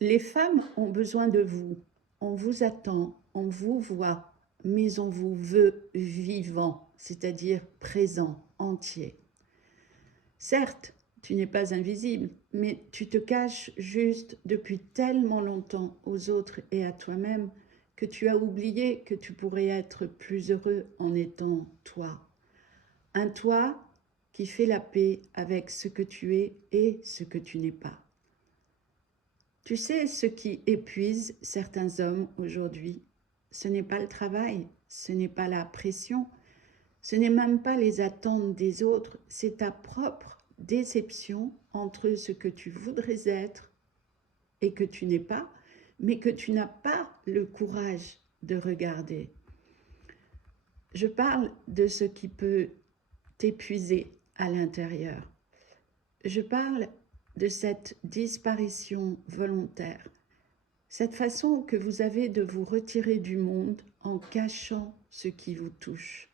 Les femmes ont besoin de vous. On vous attend, on vous voit, mais on vous veut vivant, c'est-à-dire présent, entier. Certes, tu n'es pas invisible, mais tu te caches juste depuis tellement longtemps aux autres et à toi-même que tu as oublié que tu pourrais être plus heureux en étant toi. Un toi qui fait la paix avec ce que tu es et ce que tu n'es pas. Tu sais, ce qui épuise certains hommes aujourd'hui, ce n'est pas le travail, ce n'est pas la pression, ce n'est même pas les attentes des autres, c'est ta propre déception entre ce que tu voudrais être et que tu n'es pas, mais que tu n'as pas le courage de regarder. Je parle de ce qui peut t'épuiser à l'intérieur. Je parle de cette disparition volontaire, cette façon que vous avez de vous retirer du monde en cachant ce qui vous touche,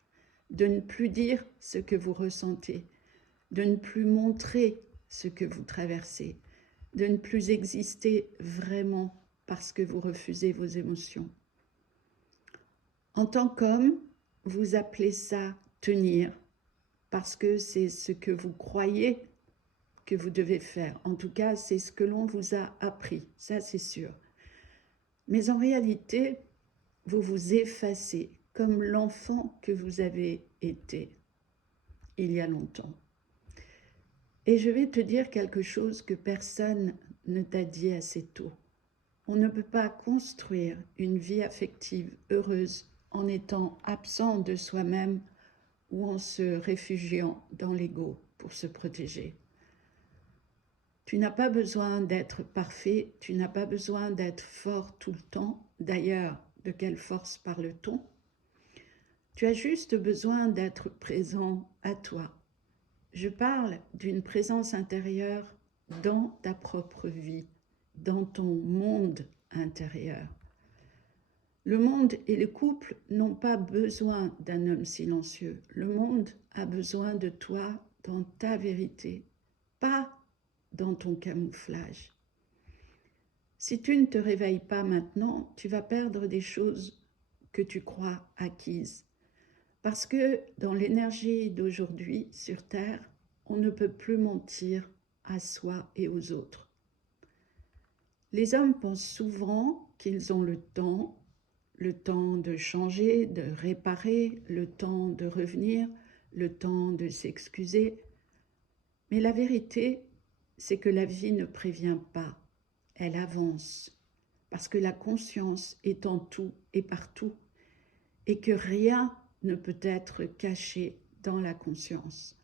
de ne plus dire ce que vous ressentez, de ne plus montrer ce que vous traversez, de ne plus exister vraiment parce que vous refusez vos émotions. En tant qu'homme, vous appelez ça tenir parce que c'est ce que vous croyez que vous devez faire. En tout cas, c'est ce que l'on vous a appris, ça c'est sûr. Mais en réalité, vous vous effacez comme l'enfant que vous avez été il y a longtemps. Et je vais te dire quelque chose que personne ne t'a dit assez tôt. On ne peut pas construire une vie affective heureuse en étant absent de soi-même ou en se réfugiant dans l'ego pour se protéger. Tu n'as pas besoin d'être parfait, tu n'as pas besoin d'être fort tout le temps. D'ailleurs, de quelle force parle-t-on? Tu as juste besoin d'être présent à toi. Je parle d'une présence intérieure dans ta propre vie, dans ton monde intérieur. Le monde et le couple n'ont pas besoin d'un homme silencieux. Le monde a besoin de toi dans ta vérité, pas dans ton camouflage. Si tu ne te réveilles pas maintenant, tu vas perdre des choses que tu crois acquises. Parce que dans l'énergie d'aujourd'hui sur Terre, on ne peut plus mentir à soi et aux autres. Les hommes pensent souvent qu'ils ont le temps de changer, de réparer, le temps de revenir, le temps de s'excuser. Mais la vérité, c'est que la vie ne prévient pas, elle avance, parce que la conscience est en tout et partout, et que rien ne peut être caché dans la conscience.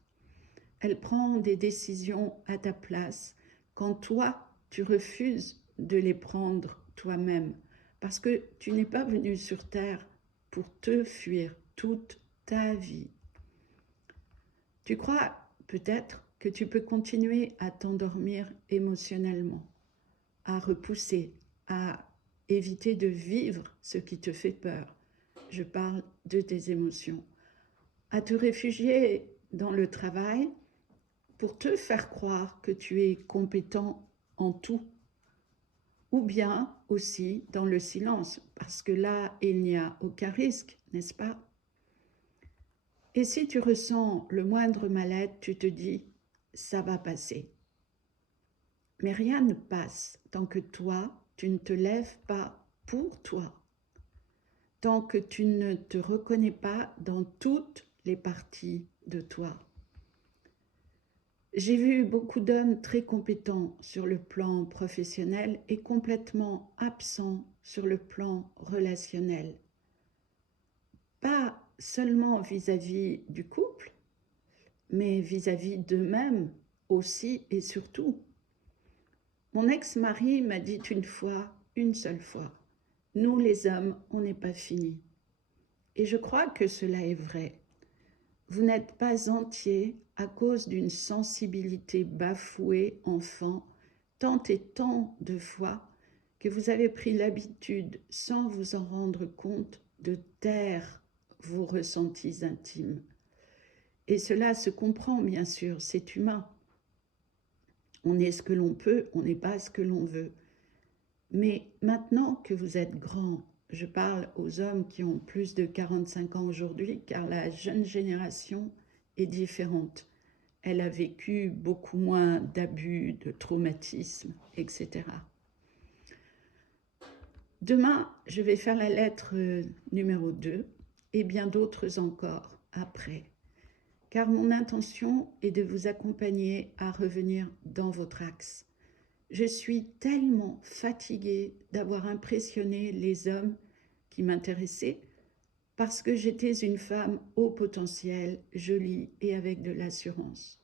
Elle prend des décisions à ta place quand toi, tu refuses de les prendre toi-même, parce que tu n'es pas venu sur Terre pour te fuir toute ta vie. Tu crois peut-être que tu peux continuer à t'endormir émotionnellement, à repousser, à éviter de vivre ce qui te fait peur. Je parle de tes émotions. À te réfugier dans le travail pour te faire croire que tu es compétent en tout. Ou bien aussi dans le silence, parce que là, il n'y a aucun risque, n'est-ce pas? Et si tu ressens le moindre mal-être, tu te dis, ça va passer. Mais rien ne passe tant que toi, tu ne te lèves pas pour toi, tant que tu ne te reconnais pas dans toutes les parties de toi. J'ai vu beaucoup d'hommes très compétents sur le plan professionnel et complètement absents sur le plan relationnel. Pas seulement vis-à-vis du couple, mais vis-à-vis d'eux-mêmes aussi et surtout. Mon ex-mari m'a dit une seule fois, « Nous les hommes, on n'est pas finis. » Et je crois que cela est vrai. Vous n'êtes pas entier à cause d'une sensibilité bafouée enfant, tant et tant de fois que vous avez pris l'habitude, sans vous en rendre compte, de taire vos ressentis intimes. Et cela se comprend, bien sûr, c'est humain. On est ce que l'on peut, on n'est pas ce que l'on veut. Mais maintenant que vous êtes grand, je parle aux hommes qui ont plus de 45 ans aujourd'hui, car la jeune génération est différente. Elle a vécu beaucoup moins d'abus, de traumatismes, etc. Demain, je vais faire la lettre numéro 2 et bien d'autres encore après, car mon intention est de vous accompagner à revenir dans votre axe. Je suis tellement fatiguée d'avoir impressionné les hommes qui m'intéressaient parce que j'étais une femme au potentiel, jolie et avec de l'assurance.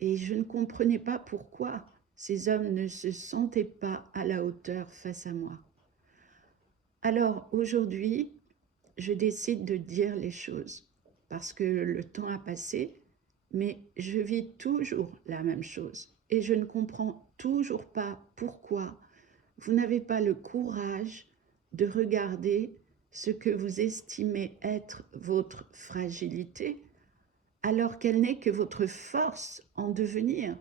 Et je ne comprenais pas pourquoi ces hommes ne se sentaient pas à la hauteur face à moi. Alors aujourd'hui, je décide de dire les choses parce que le temps a passé, mais je vis toujours la même chose et je ne comprends toujours pas pourquoi vous n'avez pas le courage de regarder ce que vous estimez être votre fragilité alors qu'elle n'est que votre force en devenir.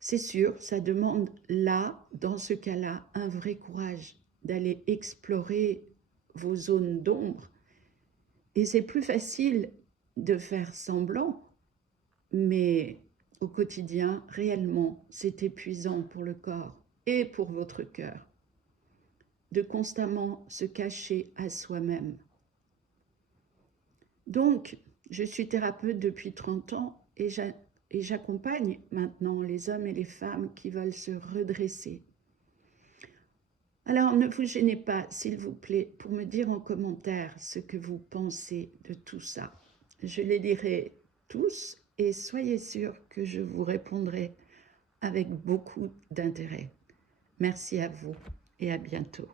C'est sûr, ça demande là, dans ce cas-là, un vrai courage d'aller explorer vos zones d'ombre. Et c'est plus facile de faire semblant, mais au quotidien, réellement, c'est épuisant pour le corps et pour votre cœur de constamment se cacher à soi-même. Donc, je suis thérapeute depuis 30 ans et j'accompagne maintenant les hommes et les femmes qui veulent se redresser. Alors, ne vous gênez pas, s'il vous plaît, pour me dire en commentaire ce que vous pensez de tout ça. Je les lirai tous et soyez sûrs que je vous répondrai avec beaucoup d'intérêt. Merci à vous et à bientôt.